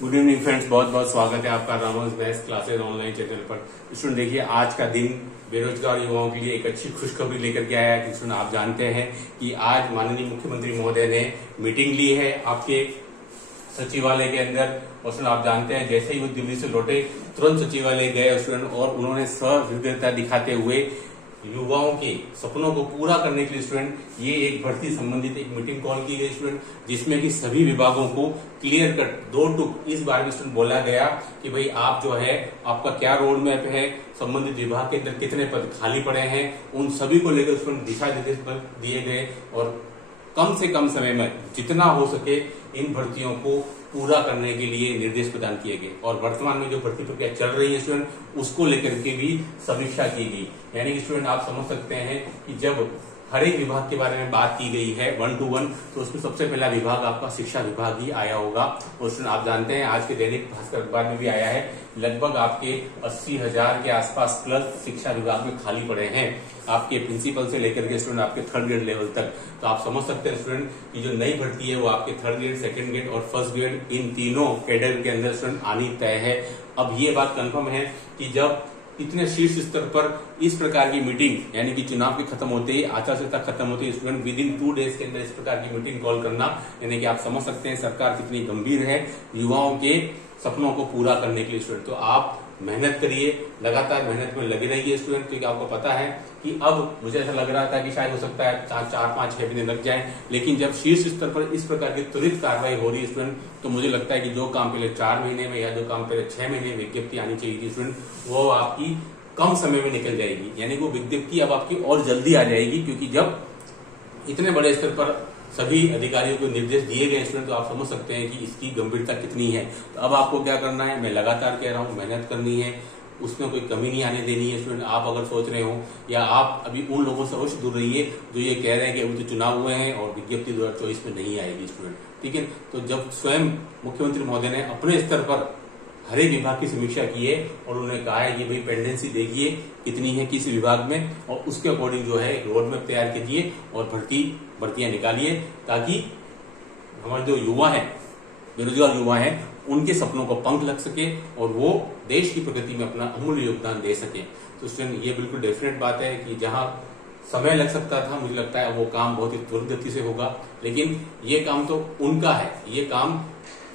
Good evening friends, बहुत बहुत स्वागत है आपका Ramos maths classes online channel पर। स्टूडेंट देखिए, आज का दिन बेरोजगार युवाओं के लिए एक अच्छी खुशखबरी लेकर के आया है। स्टूडेंट आप जानते हैं कि आज माननीय मुख्यमंत्री महोदय ने मीटिंग ली है आपके सचिवालय के अंदर। और स्टूडेंट आप जानते हैं, जैसे ही वो दिल्ली से लौटे तुरंत सचिवालय गए स्टूडेंट, और उन्होंने सहृदयता दिखाते हुए युवाओं के सपनों को पूरा करने के लिए स्टूडेंट ये एक भर्ती संबंधित एक मीटिंग कॉल की गई स्टूडेंट, जिसमें कि सभी विभागों को क्लियर कट दो टुक इस बारे में स्टूडेंट बोला गया कि भाई आप जो है आपका क्या रोड मैप है, संबंधित विभाग के अंदर कितने पद खाली पड़े हैं, उन सभी को लेकर स्टूडेंट दिशा निर्देश दिए गए और कम से कम समय में जितना हो सके इन भर्तियों को पूरा करने के लिए निर्देश प्रदान किए गए। और वर्तमान में जो भर्ती प्रक्रिया चल रही है स्टूडेंट, उसको लेकर के भी समीक्षा की गई। यानी कि स्टूडेंट आप समझ सकते हैं कि जब हर एक विभाग के बारे में बात की गई है 1 to 1, तो उसमें सबसे पहला विभाग आपका शिक्षा विभाग ही आया होगा। और स्टूडेंट आप जानते हैं, आज के दैनिक भास्कर अखबार में भी आया है, लगभग आपके 80,000 के आसपास प्लस शिक्षा विभाग में खाली पड़े हैं, आपके प्रिंसिपल से लेकर के स्टूडेंट आपके 3rd ग्रेड लेवल तक। तो आप समझ सकते हैं स्टूडेंट की जो नई भर्ती है वो आपके 3rd ग्रेड, 2nd ग्रेड और 1st ग्रेड इन तीनों कैडर के अंदर स्टूडेंट आनी तय है। अब ये बात कंफर्म है कि जब इतने शीर्ष स्तर पर इस प्रकार की मीटिंग, यानी कि चुनाव के खत्म होते ही, आचार संहिता खत्म होते ही स्टूडेंट विद इन 2 डेज के अंदर इस प्रकार की मीटिंग कॉल करना, यानी कि आप समझ सकते हैं सरकार कितनी गंभीर है युवाओं के सपनों को पूरा करने के लिए स्टूडेंट। तो आप मेहनत करिए, लगातार मेहनत में लगे रहिए स्टूडेंट, क्योंकि आपको पता है कि अब मुझे ऐसा लग रहा था कि शायद हो सकता है 4-5-6 महीने लग जाए, लेकिन जब शीर्ष स्तर पर इस प्रकार की त्वरित कार्रवाई हो रही है स्टूडेंट, तो मुझे लगता है कि जो काम पहले 4 महीने में या जो काम पहले 6 महीने में विज्ञप्ति आनी चाहिए थी स्टूडेंट, वो आपकी कम समय में निकल जाएगी। यानी वो विज्ञप्ति अब आपकी और जल्दी आ जाएगी, क्योंकि जब इतने बड़े स्तर पर सभी अधिकारियों को निर्देश दिए गए स्टूडेंट, तो आप समझ सकते हैं कि इसकी गंभीरता कितनी है। तो अब आपको क्या करना है, मैं लगातार कह रहा हूँ, मेहनत करनी है, उसमें कोई कमी नहीं आने देनी है स्टूडेंट। आप अगर सोच रहे हो, या आप अभी उन लोगों से अवश्य दूर रहिए जो ये कह रहे हैं कि अभी तो चुनाव हुए हैं और विज्ञप्ति 2024 में नहीं आएगी स्टूडेंट, ठीक है। तो जब स्वयं मुख्यमंत्री महोदय ने अपने स्तर पर हर एक विभाग की समीक्षा की है और उन्होंने कहा है कि भाई पेंडेंसी देखिए कितनी है किसी विभाग में, और उसके अकॉर्डिंग जो है एक रोड मैप तैयार कीजिए और भर्तियां निकालिए, ताकि हमारे जो युवा हैं, बेरोजगार युवा हैं, उनके सपनों को पंख लग सके और वो देश की प्रगति में अपना अमूल्य योगदान दे सके। तो स्टूडेंट ये बिल्कुल डेफिनेट बात है कि जहां समय लग सकता था, मुझे लगता है वो काम बहुत ही त्वरित गति से होगा। लेकिन ये काम तो उनका है, ये काम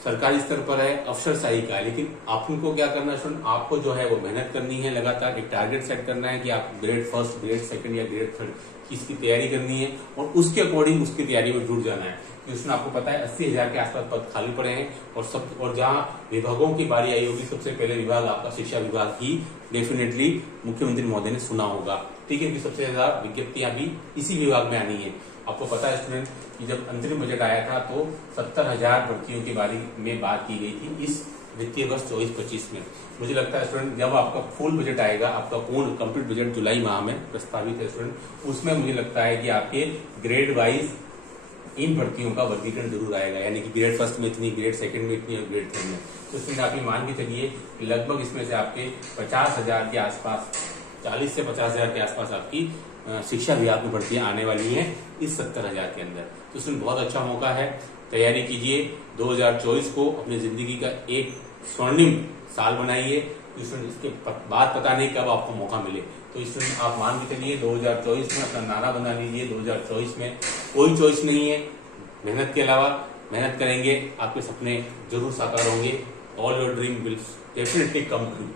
सरकारी स्तर पर है, अफसरशाही का है, लेकिन आपको क्या करना है, आपको जो है वो मेहनत करनी है, लगातार एक टारगेट सेट करना है कि आप ग्रेड 1, ग्रेड 2 या ग्रेड 3 की इसकी तैयारी करनी है और उसके अकॉर्डिंग उसकी तैयारी में जुट जाना है। क्योंकि उसमें आपको पता है 80,000 के आसपास पद खाली पड़े हैं, और जहां विभागों की बारी आई होगी, सबसे पहले विभाग आपका शिक्षा विभाग ही डेफिनेटली मुख्यमंत्री महोदय ने सुना होगा, ठीक है। कि सबसे ज्यादा विज्ञप्तियां भी इसी विभाग में आनी है। आपको पता है स्टूडेंट कि जब अंतरिम बजट आया था तो 70,000 भर्तियों के बारे में बात की गई थी इस वित्तीय वर्ष 24-25 में। मुझे लगता है स्टूडेंट जब आपका फुल बजट आएगा, आपका पूर्ण कंप्लीट बजट जुलाई माह में प्रस्तावित है स्टूडेंट, उसमें मुझे लगता है कि आपके ग्रेड वाइज इन भर्तियों का वर्गीकरण जरूर आएगा, यानी कि ग्रेड 1 में इतनी, ग्रेड 2 में इतनी और ग्रेड 3 में। तो स्टूडेंट आप ये मान के चलिए कि लगभग इसमें से आपके 50,000 के आसपास, 40 से 50,000 के आसपास आपकी शिक्षा विभाग में भर्तियां आने वाली हैं इस 70,000 के अंदर। तो इसमें बहुत अच्छा मौका है, तैयारी कीजिए। 2024 को अपनी जिंदगी का एक स्वर्णिम साल बनाइए। इसके बाद पता नहीं कब आपको मौका मिले, तो इसमें आप मान के चलिए 2024 में अपना नारा बना लीजिए। 2024 में कोई चॉइस नहीं है, मेहनत के अलावा मेहनत करेंगे, आपके सपने जरूर साकार होंगे। All your dream will definitely come true.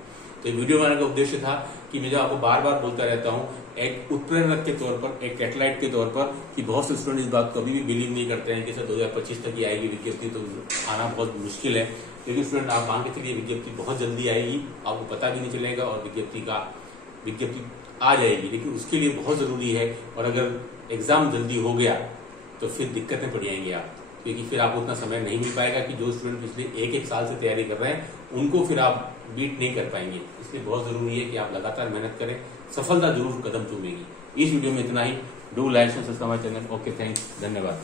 तो वीडियो बनाने का उद्देश्य था कि मैं जो आपको बार बार बोलता रहता हूँ, एक उत्प्रेरक के तौर पर, एक कैटलाइट के तौर पर, कि बहुत से स्टूडेंट इस बात को अभी भी बिलीव नहीं करते हैं कि सर 2025 तक ही आएगी विज्ञप्ति, तो आना बहुत मुश्किल है। लेकिन स्टूडेंट आप मान के चलिए विज्ञप्ति बहुत जल्दी आएगी, आपको पता भी नहीं चलेगा और विज्ञप्ति आ जाएगी। लेकिन उसके लिए बहुत जरूरी है, और अगर एग्जाम जल्दी हो गया तो फिर दिक्कतें पड़ जाएंगी आप, क्योंकि फिर आपको उतना समय नहीं मिल पाएगा कि जो स्टूडेंट पिछले एक साल से तैयारी कर रहे हैं उनको फिर आप बीट नहीं कर पाएंगे। इसलिए बहुत जरूरी है कि आप लगातार मेहनत करें, सफलता जरूर कदम चूमेगी। इस वीडियो में इतना ही। Do like and subscribe my channel. Okay, thanks, धन्यवाद।